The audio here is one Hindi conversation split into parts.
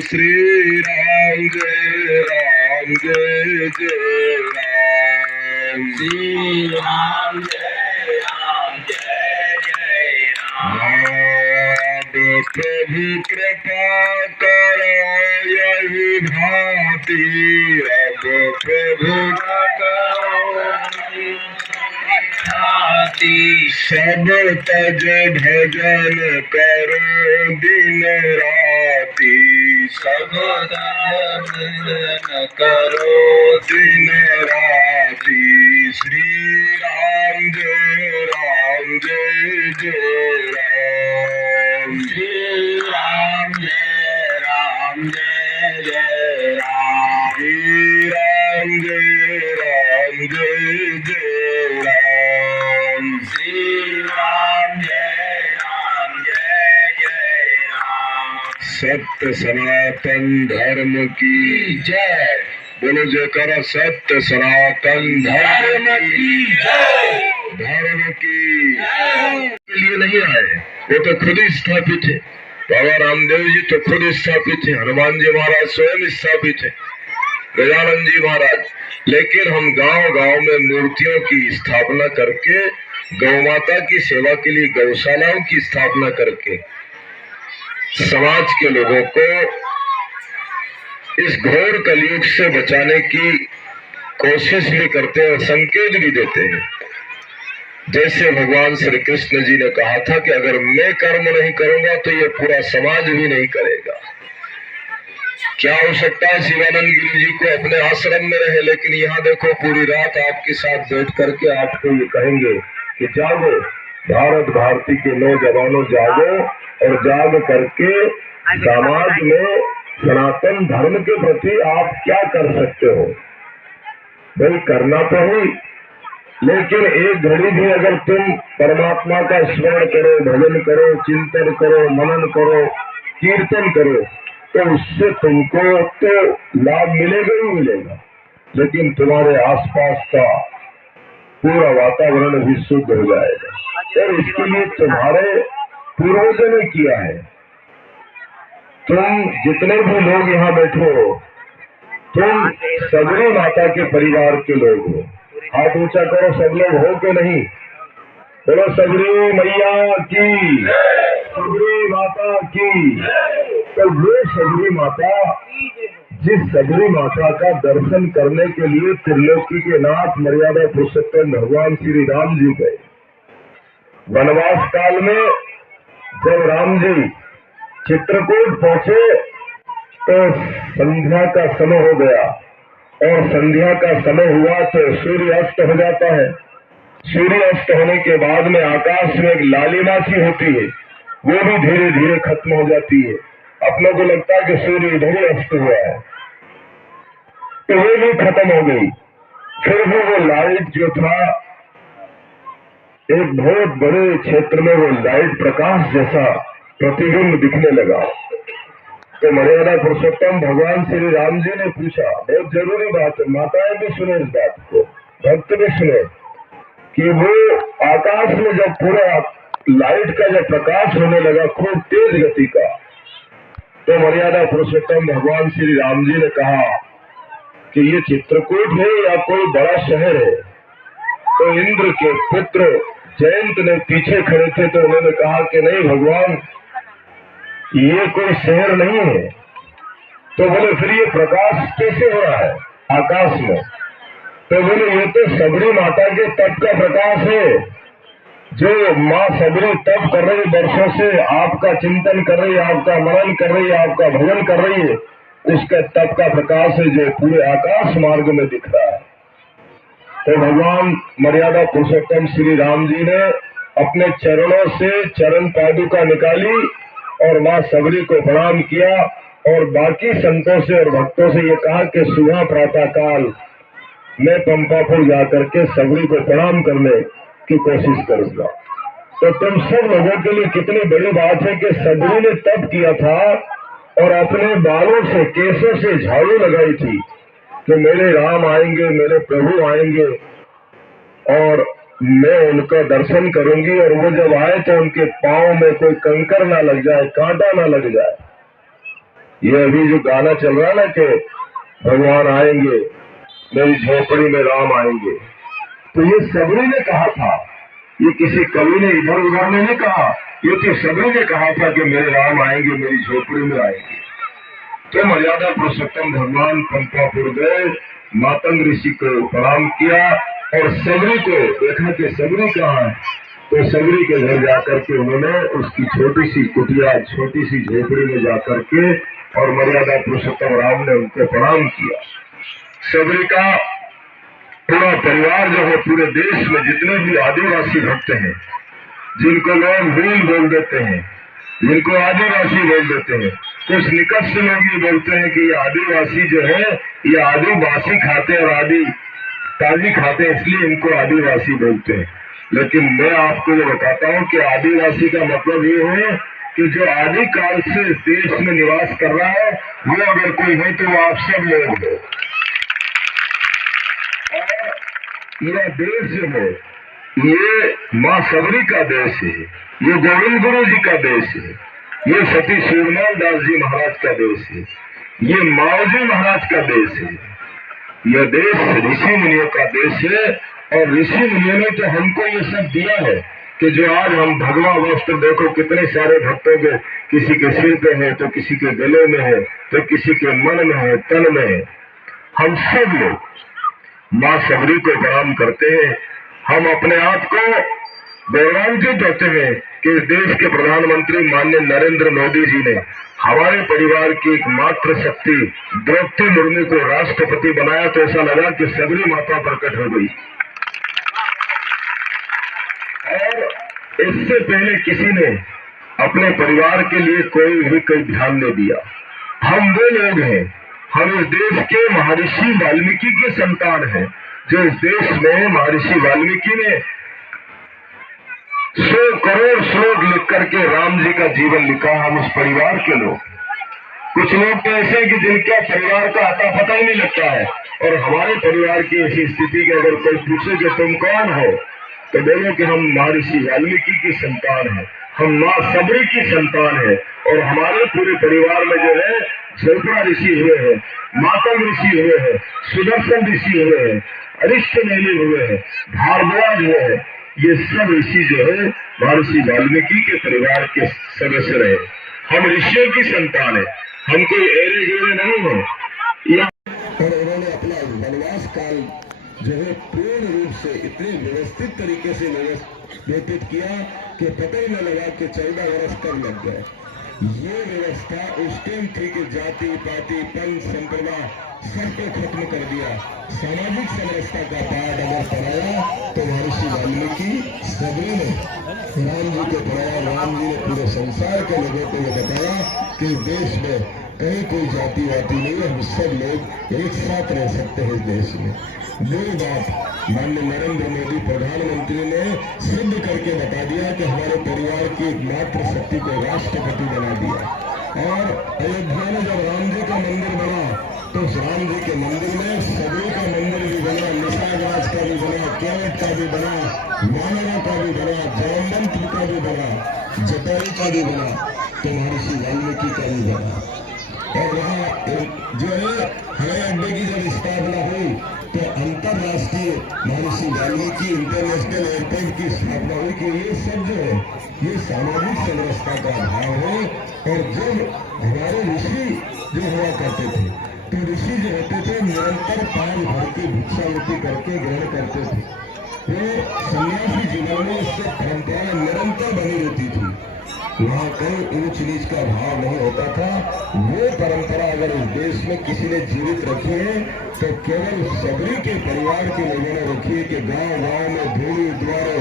श्री राम जय जय राम, श्री राम जय जय राम। प्रभु कृपा करो यही भांति, अब प्रभु सब तज भजन करो दिन राति, सब भजन करो दिन राति। श्री राम जय जय राम, श्री राम जय जय राम। श्री राम जय जय राम, श्री राम जय जय राम। सत्य सनातन धर्म की जय। बोलो जयकारा सत्य सनातन धर्म की जय, धर्म की के लिए नहीं आए, वो तो खुद ही स्थापित है। बाबा रामदेव जी तो खुद स्थापित है, हनुमान जी महाराज स्वयं स्थापित है, गजानंद जी महाराज। लेकिन हम गांव गांव में मूर्तियों की स्थापना करके, गौ माता की सेवा के लिए गौशालाओं की स्थापना करके समाज के लोगों को इस घोर कलयुग से बचाने की कोशिश भी करते हैं और संकेत भी देते हैं। जैसे भगवान श्री कृष्ण जी ने कहा था कि अगर मैं कर्म नहीं करूंगा तो ये पूरा समाज भी नहीं करेगा। क्या हो सकता है शिवानंद गिरी जी को अपने आश्रम में रहे, लेकिन यहाँ देखो पूरी रात आपके साथ बैठ करके आपको ये कहेंगे कि जागो भारत भारती के नौजवानों, जागो और जाग करके समाज में सनातन धर्म के प्रति आप क्या कर सकते हो। भाई करना तो ही, लेकिन एक घड़ी भी अगर तुम परमात्मा का स्मरण करो, भजन करो, चिंतन करो, मनन करो, कीर्तन करो, तो उससे तुमको तो लाभ मिलेगा ही मिलेगा, लेकिन तुम्हारे आसपास का पूरा वातावरण भी शुद्ध हो जाएगा। और इसके लिए तुम्हारे पूर्वजों ने किया है। तुम जितने भी लोग यहाँ बैठो, तुम सबरी माता के परिवार के लोग हो। हाथ ऊंचा करो, सब लोग हो के नहीं? बोलो सबरी मैया की, सबरी माता की। तो ये सबरी माता, जिस सबरी माता का दर्शन करने के लिए त्रिलोकी के नाथ मर्यादा पुरुषोत्तम भगवान श्री राम जी गए। वनवास काल में जब राम जी चित्रकूट पहुंचे तो संध्या का समय हो गया, और संध्या का समय हुआ तो सूर्य अस्त हो जाता है। सूर्य अस्त होने के बाद में आकाश में एक लालिमा सी होती है, वो भी धीरे धीरे खत्म हो जाती है। अपनों को लगता है कि सूर्य इधर ही अस्त हुआ है, तो वो भी खत्म हो गई। फिर भी वो लाइट जो था, एक बहुत बड़े क्षेत्र में वो लाइट प्रकाश जैसा प्रतिबिंब दिखने लगा। तो मर्यादा पुरुषोत्तम भगवान श्री राम जी ने पूछा, बहुत जरूरी बात है, माताएं भी सुने इस बात को, भक्त भी सुने, कि वो आकाश में जब पूरा लाइट का जब प्रकाश होने लगा खूब तेज गति का, तो मर्यादा पुरुषोत्तम भगवान श्री राम जी ने कहा कि ये चित्रकूट है या कोई बड़ा शहर है? तो इंद्र के पुत्र जयंत ने पीछे खड़े थे, तो उन्होंने कहा कि नहीं भगवान, ये कोई शहर नहीं है। तो बोले फिर ये प्रकाश कैसे हो रहा है आकाश में? तो बोले ये तो सबरी माता के तप का प्रकाश है, जो माँ सबरी तप कर रही, वर्षों से आपका चिंतन कर रही है, आपका मनन कर रही है, आपका भजन कर रही है, उसका तप का प्रकाश है जो पूरे आकाश मार्ग में दिख रहा है। तो भगवान मर्यादा पुरुषोत्तम श्री राम जी ने अपने चरणों से चरण पादुका निकाली और माँ सबरी को प्रणाम किया, और बाकी संतों से और भक्तों से ये कहा कि सुबह प्रातः काल मैं पंपापुर जाकर के सबरी को प्रणाम करने की कोशिश करूंगा। तो तुम सब लोगों के लिए कितनी बड़ी बात है कि सबरी ने तप किया था और अपने बालों से, केसों से झाड़ू लगाई थी कि मेरे राम आएंगे, मेरे प्रभु आएंगे और मैं उनका दर्शन करूंगी, और वो जब आए तो उनके पांव में कोई कंकर ना लग जाए, कांटा ना लग जाए। ये अभी जो गाना चल रहा है ना कि भगवान आएंगे, मेरी झोपड़ी में राम आएंगे, तो ये सबरी ने कहा था, ये किसी कवि ने इधर उधर ने नहीं कहा, ये तो सबरी ने कहा था कि मेरे राम आएंगे, मेरी झोपड़ी में आएंगे। तो मर्यादा पुरुषोत्तम भगवान पंपापुर गए, मातंग ऋषि को प्रणाम किया और सबरी को देखा कि सबरी कहाँ है। तो सबरी के घर जाकर के उन्होंने उसकी छोटी सी कुटिया, छोटी सी झोपड़ी में जाकर के और मर्यादा पुरुषोत्तम राम ने उनको प्रणाम किया। सबरी का पूरा परिवार जो है, पूरे देश में जितने भी आदिवासी भक्त हैं, जिनको लोग भील बोल देते हैं, जिनको आदिवासी बोल देते हैं, कुछ निकट से लोग ये बोलते हैं कि ये आदिवासी जो है, ये आदिवासी खाते और आदि ताजी खाते, इसलिए इनको आदिवासी बोलते हैं। लेकिन मैं आपको ये बताता हूँ कि आदिवासी का मतलब ये है कि जो आदि काल से देश में निवास कर रहा है, वो अगर कोई है तो वो आप सब लोग हो। और पूरा देश जो है ये माँ सबरी का देश है, ये गोविंद गुरु जी का देश है, ये सती सूरनाल दास जी महाराज का देश है, ये माओजी महाराज का देश है। यह देश ऋषि मुनियों का देश है, और ऋषि मुनियों ने तो हमको ये सब दिया है कि जो आज हम भगवा वस्त्र, देखो कितने सारे भक्तों के, किसी के सिर पे है तो किसी के गले में है तो किसी के मन में है, तन में है। हम सब लोग माँ सबरी को प्रणाम करते हैं। हम अपने आप को गौरवान्वित होते हैं कि इस देश के प्रधानमंत्री माननीय नरेंद्र मोदी जी ने हमारे परिवार की एकमात्र शक्ति द्रौपदी मुर्मू को राष्ट्रपति बनाया, तो ऐसा लगा कि सबरी माता प्रकट हो गई। और इससे पहले किसी ने अपने परिवार के लिए कोई ध्यान नहीं दिया। हम वो लोग हैं, हम इस देश के महर्षि वाल्मीकि के संतान हैं, जो इस देश में महर्षि वाल्मीकि ने 100 करोड़ श्लोक लिख करके राम जी का जीवन लिखा। हम उस परिवार के लोग, कुछ लोग तो ऐसे कि जिनका परिवार का आता पता ही नहीं लगता है। और हमारे परिवार की ऐसी स्थिति कि अगर कोई पूछे कि तुम कौन हो, तो बोलो कि हम महर्षि वाल्मीकि की संतान है, हम माँ सबरी की संतान है। और हमारे पूरे परिवार में जो है झोपड़ा ऋषि हुए हैं, मातंग ऋषि हुए हैं, सुदर्शन ऋषि हुए हैं, अरिष्टनेमि हुए हैं, भारद्वाज हुए हैं। ये सब ऋषि जो है महर्षि वाल्मीकि के परिवार के सदस्य रहे। हम ऋषियों की संतान है, हम कोई एरे गेरे नहीं है। और उन्होंने अपना वनवास काल जो है पूर्ण रूप से इतने व्यवस्थित तरीके से व्यतीत किया कि पता ही न लगा कि 14 वर्ष कब लग गए। ये व्यवस्था उस टाइम थी कि जाति पाति पंथ संप्रदाय सबको खत्म कर दिया। सामाजिक समरसता का पाठ अगर पढ़ाया तो महर्षि वाल्मीकि सबरी ने राम जी को पढ़ाया। राम जी ने पूरे संसार के लोगों को ये बताया कि देश में कहीं कोई जाति वाति नहीं है, हम सब लोग एक साथ रह सकते हैं इस देश में। वो बात माननीय नरेंद्र मोदी प्रधानमंत्री ने सिद्ध करके बता दिया कि हमारे परिवार की एकमात्र शक्ति को राष्ट्रपति बना दिया। और अयोध्या में जब राम जी का मंदिर बना तो उस राम जी के मंदिर में सबरी का मंदिर भी बना, निशागराज का भी बना, केवट का भी बना, मानवा का भी बना, जयमंत का भी बना, जटायु का भी बना, तो महर्षि वाल्मीकि का भी बना। और वहाँ जो है हवाई अड्डे की जब स्थापना हुई तो अंतरराष्ट्रीय महर्षि वाल्मीकि इंटरनेशनल एयरपोर्ट की स्थापना हुई कि ये सब जो है ये सामाजिक समरसता का अभाव है। और जब हमारे ऋषि जो हुआ करते थे तो ऋषि जो होते थे निरंतर पान भर के भिक्षावृत्ति करके ग्रहण करते थे। वो सन्यासी जीवन में इससे परंपरा निरंतर बनी रहती थी, वहाँ कोई ऊंच नीच का भाव नहीं होता था। वो परंपरा अगर इस देश में किसी ने जीवित रखी है तो केवल सबरी के परिवार के लोगों ने रखी है कि गांव गांव में धूड़ी द्वारे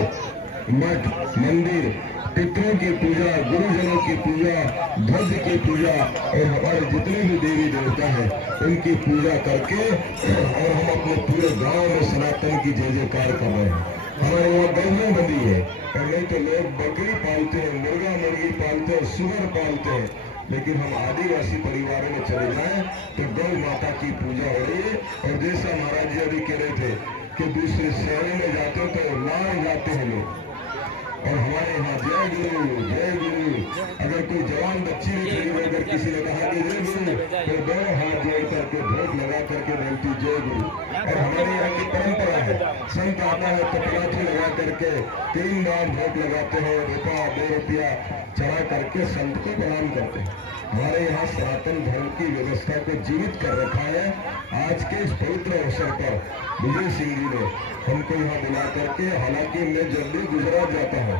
मठ मंदिर पितरों की पूजा, गुरुजनों की पूजा, ध्वज की पूजा और हमारे जितने भी देवी देवता हैं उनकी पूजा करके और हम अपने पूरे गांव में सनातन की जय जयकार कर रहे हैं। हमारे वहाँ गौरव बंदी है और नहीं तो लोग बकरी पालते हैं, मुर्गा मुर्गी पालते हैं, सुअर पालते हैं। लेकिन हम आदिवासी परिवारों में चले जाएं तो गौ माता की पूजा हो रही है। और जैसा महाराज जी अभी कह रहे थे कि दूसरे शहरों में जाते तो लाड़ जाते हैं लोग, और हमारे यहाँ जय गुरु जय गुरु। अगर कोई जवान बच्ची भी खड़ी हो, अगर किसी ने कहा कि जय गुरु तो दोनों हाथ जोड़ करके भोग लगा करके बोलती जय गुरु। और हमारे यहाँ की परंपरा है, संत आता है तो पलाठी लगा करके 3 बार भोग लगाते हैं, रुपया 2 रुपया चढ़ा करके संत को प्रणाम करते हैं। हमारे यहाँ सनातन धर्म की व्यवस्था को जीवित कर रखा है। आज के इस पवित्र अवसर पर विजय सिंह जी ने हमको यहाँ बुला करके, हालांकि मैं जब भी गुजरात जाता हूँ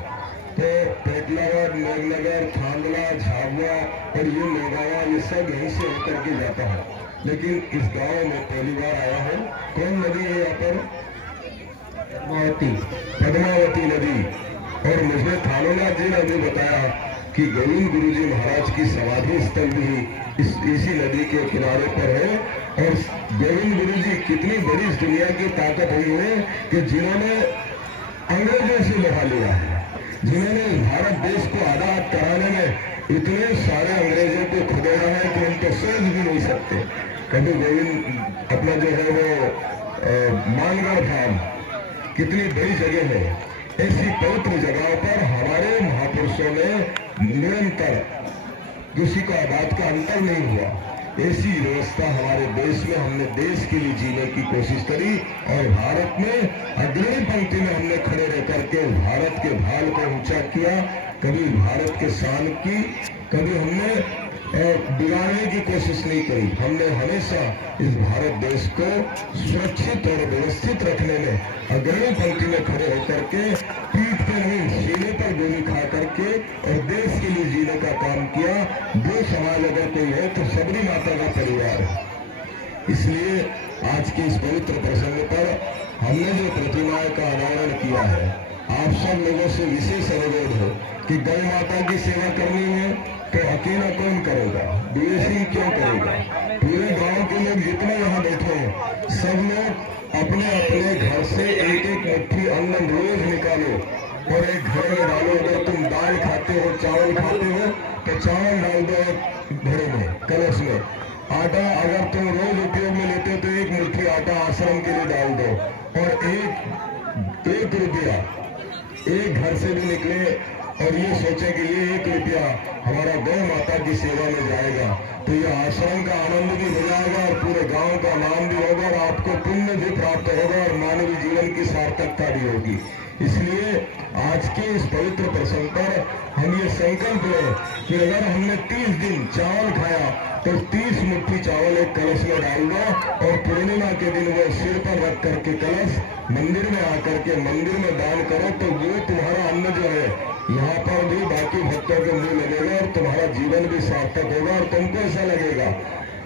तो पेटलागढ़, मेघनगर, थांदला, झाबुआ और ये मेघावा ये सब यहीं से होकर के जाता है। लेकिन इस गांव में पहली बार आया हूँ। कौन नदी है यहाँ पर? पद्मावती नदी। और मुझे थानोनाथ जी ने भी बताया कि गोविंद गुरु जी महाराज की समाधि स्थल भी इसी नदी के किनारे पर है। और गोविंद गुरु जी कितनी बड़ी इस दुनिया की ताकत हुई है कि जिन्होंने अंग्रेजों से लड़ा लिया है, जिन्होंने भारत देश को आजाद कराने में इतने सारे अंग्रेजों को खदेड़ा है कि उनको सोच भी नहीं सकते। कभी गोविंद अपना जो है वो मानगढ़ धाम कितनी बड़ी जगह है। ऐसी पवित्र जगहों पर हमारे महापुरुषों ने निरंतर किसी का आबाद का अंतर नहीं हुआ। ऐसी व्यवस्था हमारे देश में हमने देश के लिए जीने की कोशिश करी और भारत में अग्रणी पंक्ति में हमने खड़े रह करके भारत के भाल को ऊंचा किया। कभी भारत के शान की, कभी हमने बिगाड़ने की कोशिश नहीं करी। हमने हमेशा इस भारत देश को सुरक्षित और व्यवस्थित रखने में अग्रणी पंक्ति में खड़े होकर के पीठ पे नहीं सीने पर गोली खा करके और देश के लिए जीने का काम किया। जो समाज अगर कोई है तो सबरी माता का परिवार है। इसलिए आज के इस पवित्र प्रसंग पर हमने जो प्रतिमाएं का अनावरण किया है, आप सब लोगों से विशेष अनुरोध है कि गौ माता की सेवा करनी है तो अकेला कौन करेगा? बीएससी क्यों करेगा? पूरे गांव के लोग जितने यहाँ बैठे हैं सब लोग अपने अपने घर से एक एक मुट्ठी अन्न रोज निकालो और एक घड़े में डालो। अगर तुम दाल खाते हो, चावल खाते हो, तो चावल डाल दो घड़े में, कलश में। आटा अगर तुम रोज उपयोग में लेते हो तो एक मुट्ठी आटा आश्रम के लिए डाल दो। और एक रुपया एक घर से भी निकले और ये सोचे कि ये 1 रुपया हमारा गौ माता की सेवा में जाएगा, तो ये आश्रम का आनंद भी हो जाएगा और पूरे गांव का नाम भी होगा और आपको पुण्य भी प्राप्त होगा और मानवीय जीवन की सार्थकता भी होगी। इसलिए आज के इस पवित्र प्रसंग पर हम ये संकल्प लें कि अगर हमने 30 दिन चावल खाया तो 30 मुट्ठी चावल एक कलश में डाल दो और पूर्णिमा के दिन वो सिर पर रख करके कलश मंदिर में आकर के मंदिर में दान करो, तो वो तुम्हारा अन्न जो है यहाँ पर भी बाकी भक्तों के मुंह लगेगा और तुम्हारा जीवन भी सार्थक होगा और तुमको ऐसा लगेगा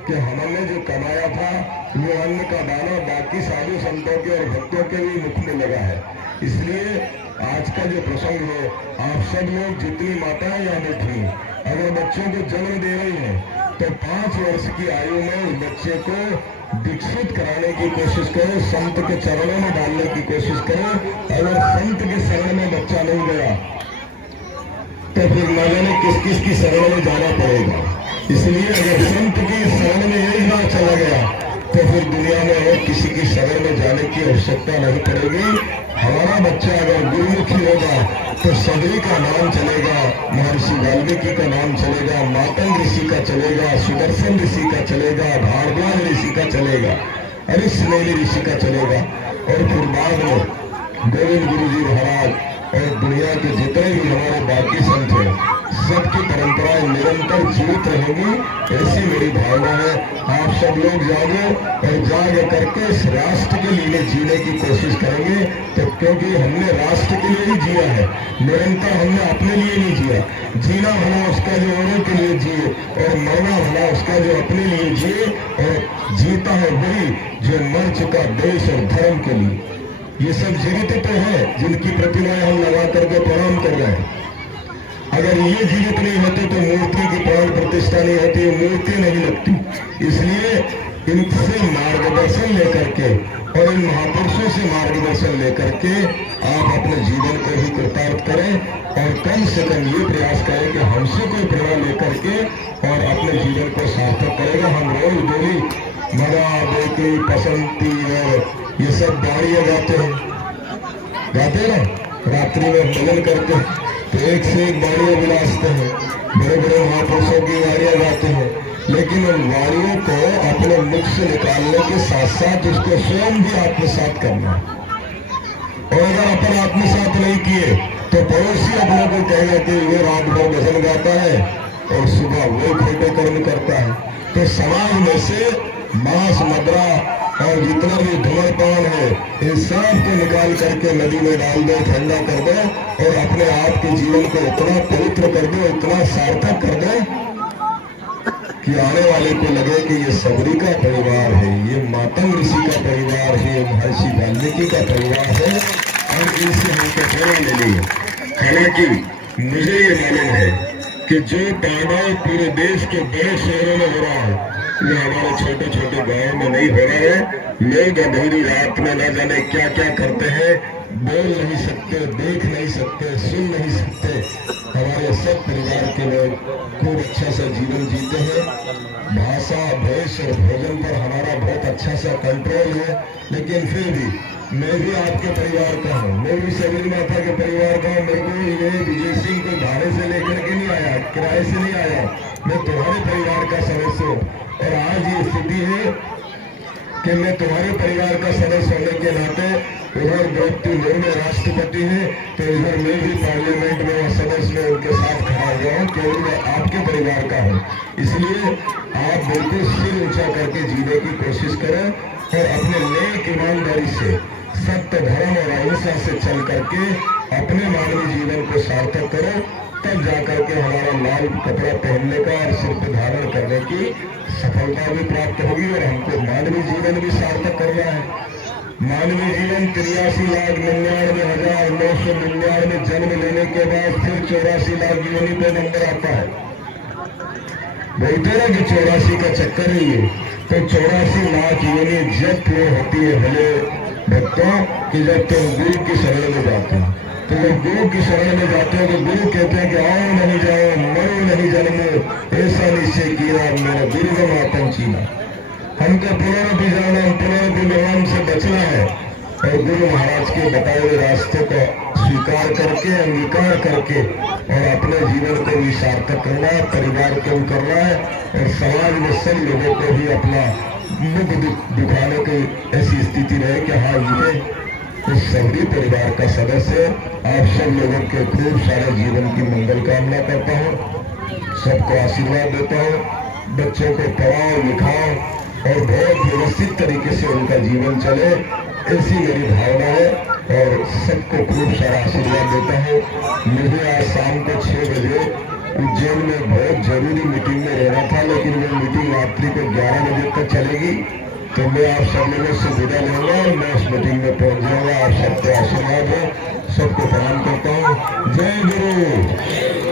कि हमने जो कमाया था वो अन्न का दाना बाकी साधु संतों के और भक्तों के भी मुख में लगा है। इसलिए आज का जो प्रसंग है, आप सब लोग जितनी माताएं यहाँ बैठी अगर बच्चों को जन्म दे रही हैं तो 5 वर्ष की आयु में उस बच्चे को विकसित कराने की कोशिश करो, संत के चरणों में डालने की कोशिश करो। अगर संत के शरण में बच्चा नहीं गया तो फिर न जाने किस किस की शरण में जाना पड़ेगा। इसलिए अगर संत की शरण में एक बार चला गया तो फिर दुनिया में और किसी की शरण में जाने की आवश्यकता नहीं पड़ेगी। हमारा बच्चा अगर गुरुमुखी होगा तो सबरी का नाम चलेगा, महर्षि वाल्मीकि का नाम चलेगा, मातंग ऋषि का चलेगा, सुदर्शन ऋषि का चलेगा, भारद्वाज ऋषि का चलेगा, अरिष्टनेमि ऋषि का चलेगा। और फिर बाद में गोविंद गुरु जी महाराज और दुनिया के जितने भी हमारे बाकी संत हैं, सबकी परंपराएं निरंतर जीवित रहेंगी, ऐसी मेरी भावना है। आप सब लोग जागो और जाग करके इस राष्ट्र के लिए जीने की कोशिश करेंगे, तो क्योंकि हमने राष्ट्र के लिए ही जिया है, निरंतर हमने अपने लिए नहीं जिया। जीना भला उसका जो औरों के लिए जिए और मरना भला उसका जो अपने लिए जिए, और जीता है वही जो मर चुका देश और धर्म के लिए। ये सब जीवित तो है जिनकी प्रतिमाएं हम लगा करके प्रणाम कर रहे हैं। अगर ये जीवित नहीं होते तो मूर्ति की प्राण प्रतिष्ठा नहीं होती, मूर्ति नहीं लगती। इसलिए इनसे मार्गदर्शन लेकर के और इन महापुरुषों से मार्गदर्शन लेकर के आप अपने जीवन को ही कृतार्थ करें और कम से कम ये प्रयास करें कि हमसे कोई प्रेरणा लेकर के और अपने जीवन को सार्थक करेगा। हम रोज बोली मरा बेटी पसंती और ये सब गाड़ियां गाते हैं ना, रात्रि में भजन करते हैं तो एक से एक गाड़ियां विलासते हैं, बड़े बड़े महापुरुषों की गाड़ियां गाते हैं, लेकिन उन गाड़ियों को अपने मुख से निकालने के साथ साथ उसको स्वयं भी आत्मसात करना। और अगर अपन आत्मसात नहीं किए तो पड़ोसी अपने को कहेगा कि ये रात भर भजन गाता है और सुबह वो खोटे कर्म करता है। तो समाज में से मांस मदरा और जितना भी धूम्रपान है इन सब को निकाल करके नदी में डाल दो, ठंडा कर दो और अपने आप के जीवन को इतना पवित्र कर दो, इतना सार्थक कर दो कि आने वाले को लगे कि ये सबरी का परिवार है, ये मातंग ऋषि का परिवार है, महर्षि वाल्मीकि का परिवार है और इनसे हमको प्रेरणा मिली है। हालांकि मुझे ये मालूम है कि जो तांडव पूरे देश के बड़े शहरों में हो रहा है वो हमारे छोटे छोटे गांव में नहीं हो रहा है। लोग अंधेरी रात में न जाने क्या क्या करते हैं, बोल नहीं सकते, देख नहीं सकते, सुन नहीं सकते। हमारे सब परिवार के लोग खूब अच्छा सा जीवन जीते हैं। भाषा भेष और भोजन पर हमारा बहुत अच्छा सा कंट्रोल है, लेकिन फिर भी मैं भी आपके परिवार का हूँ, मैं भी सबरी माता के परिवार का हूँ। मेरे को ये विजय सिंह को भाड़े से लेकर के नहीं आया, किराए से नहीं आया, मैं तुम्हारे परिवार का सदस्य हूँ। और आज ये स्थिति है कि मैं तुम्हारे परिवार का सदस्य होने के नाते उधर द्रौपदी मुर्मू राष्ट्रपति है तो इधर मैं भी पार्लियामेंट में सदस्य में उनके साथ खड़ा हुआ हूँ, क्योंकि मैं आपके परिवार का हूँ। इसलिए आप बिल्कुल सिर ऊंचा करके जीने की कोशिश करें और अपने नेक ईमानदारी से सत्य धर्म और अहिंसा से चल करके अपने मानवीय जीवन को सार्थक करो, तब जाकर के हमारा लाल कपड़ा पहनने का और सिर पर धारण करने की सफलता भी प्राप्त होगी और हमको मानवीय जीवन भी सार्थक करना है। मानवीय जीवन 83,99,999 जन्म लेने के बाद फिर 84 लाख योनि पे नंबर आता है। बोलते ना कि 84 का चक्कर ही है, तो 84 लाख योनि जब पूर्ण होती है, भले भक्तों कि जब तुम गुरु की शरण में जाते हो, तो जब गुरु की शरण में जाते हो तो गुरु कहते हैं कि आओ नहीं जाओ, मरो नहीं जन्मो, ऐसा निश्चय किया मेरा दुर्गम आतन चीना। हमको पुनः जाना, पुनः भगवान से बचना है और गुरु महाराज के बताए हुए रास्ते को स्वीकार करके, अंगीकार करके और अपने जीवन को भी सार्थक करना है, परिवार को भी करना है और समाज में सब लोगों को भी अपना मुख दिखाने की ऐसी स्थिति रहे कि हाँ ये इस सभी परिवार का सदस्य। आप सब लोगों के खूब सारे जीवन की मंगल कामना करता हूँ, सबको आशीर्वाद देता हूँ। बच्चों को पढ़ाओ लिखाओ और बहुत व्यवस्थित तरीके से उनका जीवन चले, ऐसी मेरी भावना है और सबको खूब सारा आशीर्वाद देता हूँ। मुझे आज शाम को 6 बजे उज्जैन में बहुत जरूरी मीटिंग में रहना था, लेकिन वो मीटिंग रात्रि को 11 बजे तक चलेगी, तो मैं आप सब लोगों से विदा लूंगा और मैं उस मीटिंग में पहुंच जाऊंगा। आप सबको आशीर्वाद हो, सबको प्रणाम करता हूँ। जय गुरु।